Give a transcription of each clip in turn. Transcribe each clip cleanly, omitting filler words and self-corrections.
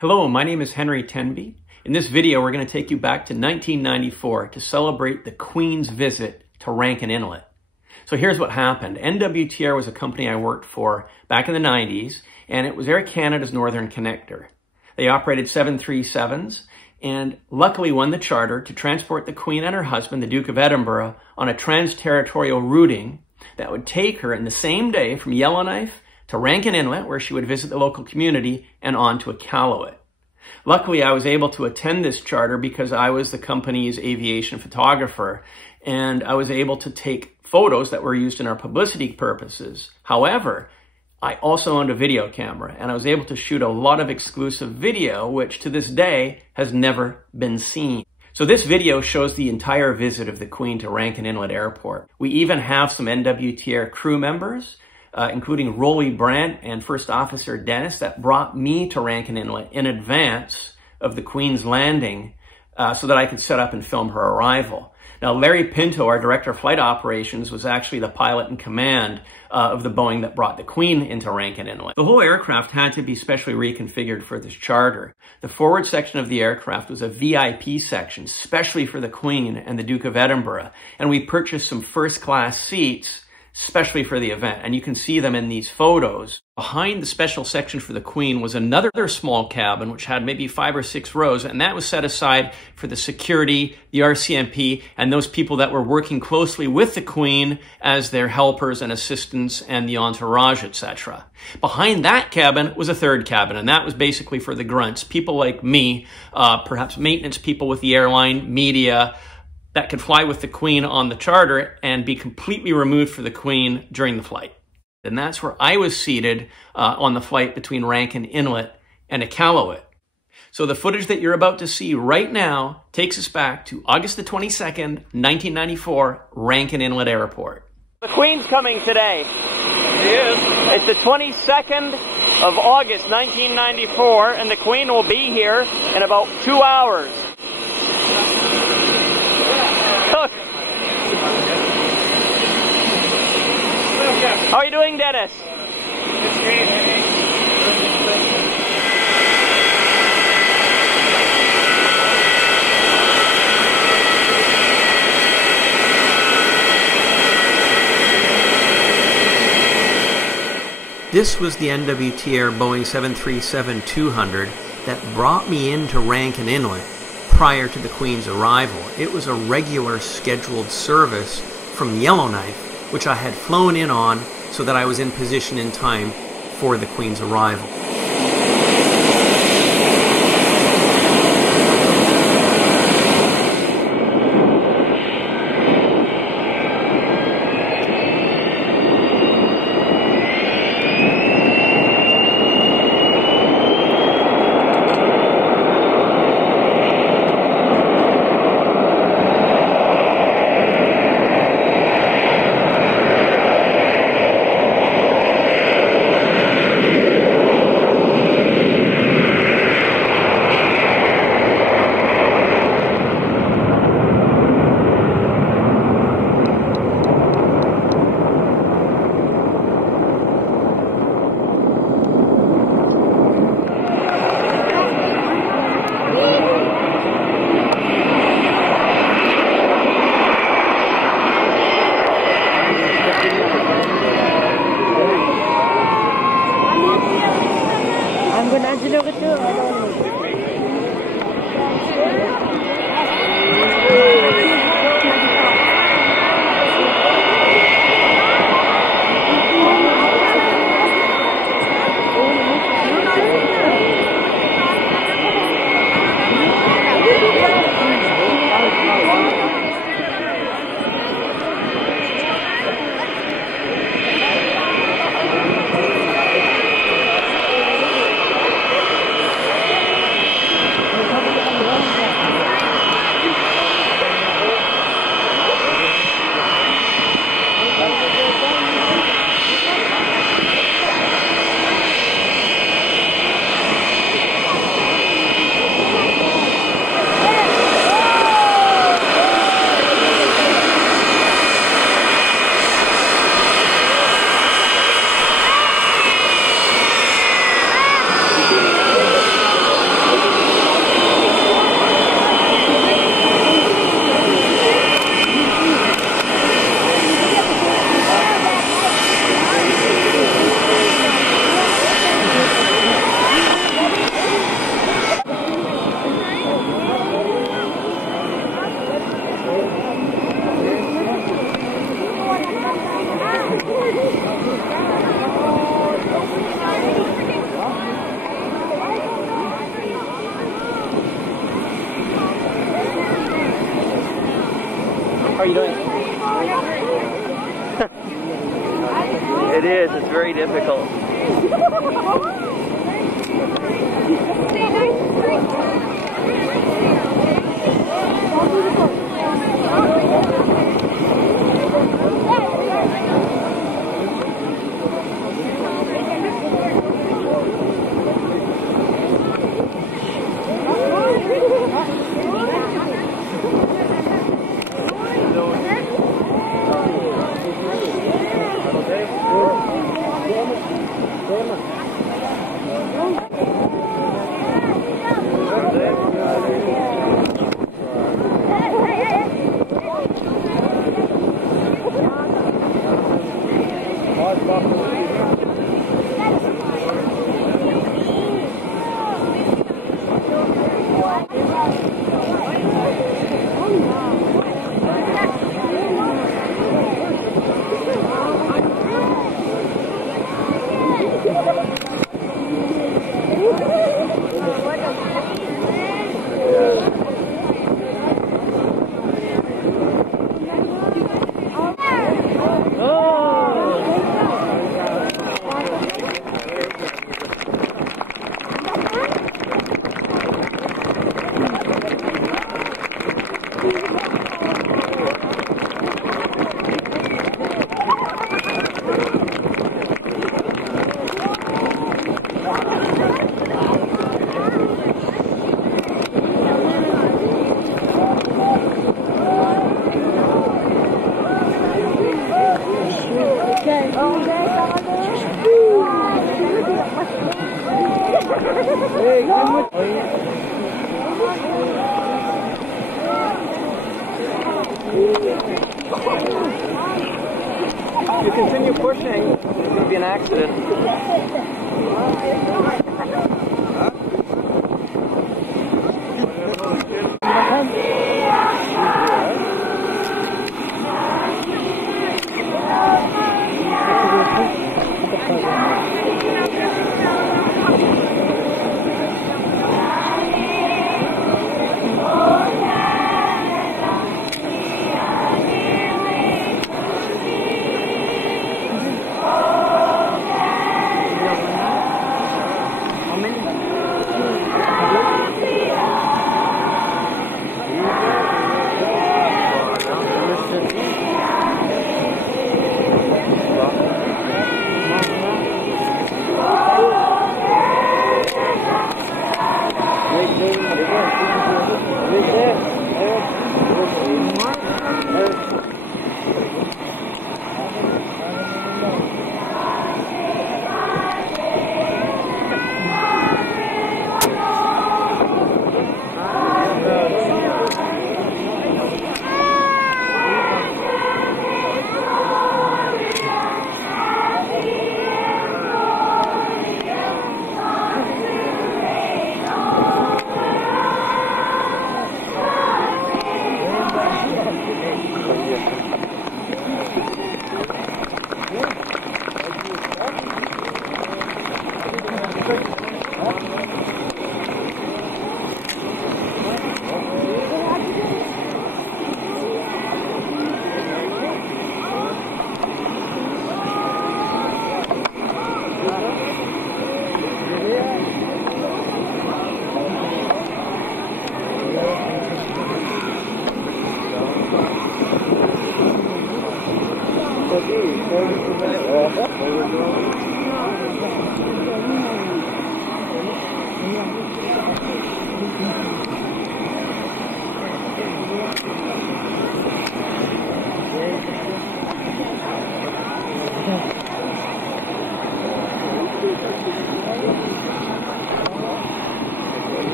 Hello, my name is Henry Tenby. In this video, we're going to take you back to 1994 to celebrate the Queen's visit to Rankin Inlet. So here's what happened. NWT Air was a company I worked for back in the 90s, and it was Air Canada's Northern Connector. They operated 737s and luckily won the charter to transport the Queen and her husband, the Duke of Edinburgh, on a trans-territorial routing that would take her in the same day from Yellowknife to Rankin Inlet, where she would visit the local community, and on to Iqaluit. Luckily, I was able to attend this charter because I was the company's aviation photographer, and I was able to take photos that were used in our publicity purposes. However, I also owned a video camera, and I was able to shoot a lot of exclusive video, which to this day has never been seen. So this video shows the entire visit of the Queen to Rankin Inlet Airport. We even have some NWT Air crew members, including Rolly Brandt and First Officer Dennis, that brought me to Rankin Inlet in advance of the Queen's landing so that I could set up and film her arrival. Now, Larry Pinto, our Director of Flight Operations, was actually the pilot in command of the Boeing that brought the Queen into Rankin Inlet. The whole aircraft had to be specially reconfigured for this charter. The forward section of the aircraft was a VIP section, specially for the Queen and the Duke of Edinburgh. And we purchased some first-class seats especially for the event, and you can see them in these photos. Behind the special section for the Queen was another small cabin which had maybe 5 or 6 rows, and that was set aside for the security, the RCMP, and those people that were working closely with the Queen as their helpers and assistants and the entourage, etc. Behind that cabin was a third cabin, and that was basically for the grunts, people like me, perhaps maintenance people with the airline, media, that could fly with the Queen on the charter and be completely removed for the Queen during the flight. And that's where I was seated on the flight between Rankin Inlet and Iqaluit. So the footage that you're about to see right now takes us back to August the 22nd, 1994, Rankin Inlet Airport. The Queen's coming today. She is. It's the 22nd of August, 1994, and the Queen will be here in about 2 hours. How are you doing, Dennis? This was the NWT Air Boeing 737-200 that brought me into Rankin Inlet prior to the Queen's arrival. It was a regular scheduled service from Yellowknife, which I had flown in on so that I was in position in time for the Queen's arrival. How are you doing? It is. It's very difficult. If you continue pushing, there's going to be an accident.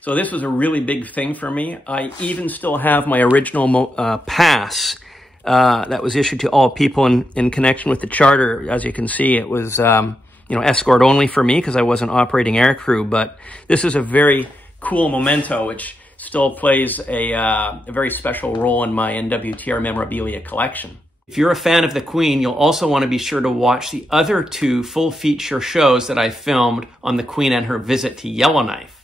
So this was a really big thing for me. I even still have my original pass that was issued to all people in connection with the charter. As you can see, it was escort only for me because I wasn't operating aircrew. But this is a very cool memento, which still plays a very special role in my NWT Air memorabilia collection. If you're a fan of the Queen, you'll also want to be sure to watch the other 2 full feature shows that I filmed on the Queen and her visit to Yellowknife.